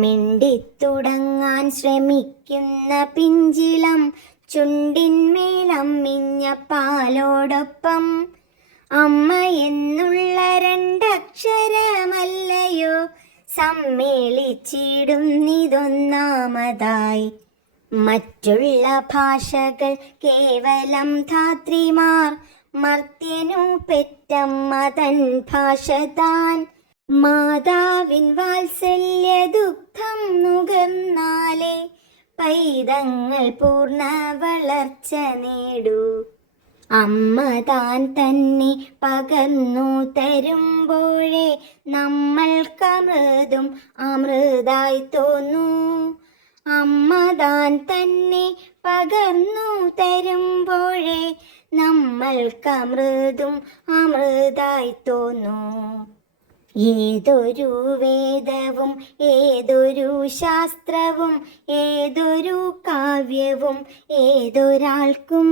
മിണ്ടിത്തുടങ്ങാൻ ശ്രമിക്കുന്ന പിഞ്ചിളം ചുണ്ടിന്മേലമ്മിഞ്ഞ പാലോടൊപ്പം. അമ്മ എന്നുള്ള രണ്ടക്ഷരമല്ലയോ സമ്മേളിച്ചിടുന്നിതൊന്നാമതായി. മറ്റുള്ള ഭാഷകൾ കേവലം ധാത്രിമാർ മർത്യനു പെറ്റമ്മ തൻ ഭാഷ താൻ. മാതാവിൻ വാത്സല്യ ദുഃഖം നുകർന്നാലേ പൈതങ്ങൾ പൂർണ വളർച്ച നേടൂ. അമ്മ താൻ തന്നെ പകർന്നു തരുമ്പോഴേ നമ്മൾക്കമൃതും അമൃതായി തോന്നൂ. അമ്മ താൻ തന്നെ പകർന്നു തരുമ്പോഴേ നമ്മൾക്കമൃതും അമൃതായി തോന്നൂ. ഏതൊരു വേദവും ഏതൊരു ശാസ്ത്രവും ഏതൊരു കാവ്യവും ഏതൊരാൾക്കും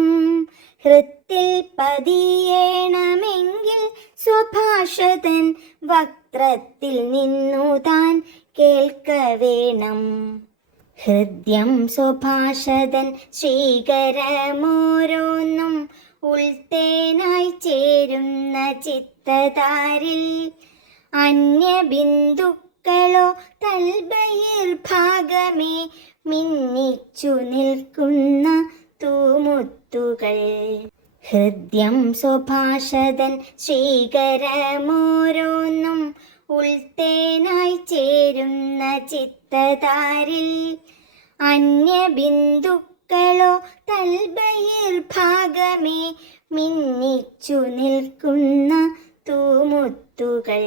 ഹൃത്തിൽ പതിയേണമെങ്കിൽ സ്വഭാഷതൻ വക്രത്തിൽ നിന്നു താൻ കേൾക്ക വേണം ഹൃദ്യം സ്വഭാഷതൻ ശ്രീകരമോരോന്നും ഉൾത്തേനായി ചേരുന്ന ചിത്തതാരിൽ അന്യബിന്ദുക്കളോ തൽബഹിർഭാഗമേ മിന്നിച്ചു നിൽക്കുന്ന തൂമുത്തുകൾ. ഹൃദ്യം സ്വഭാഷതൻ ശ്രീകരമോരോന്നും ഉൾത്തേനായി ചേരുന്ന ചിത്തതാരിൽ. അന്യബിന്ദുക്കളോ തൽബഹിർഭാഗമേ മിന്നിച്ചു നിൽക്കുന്ന തൂമുത്തുകൾ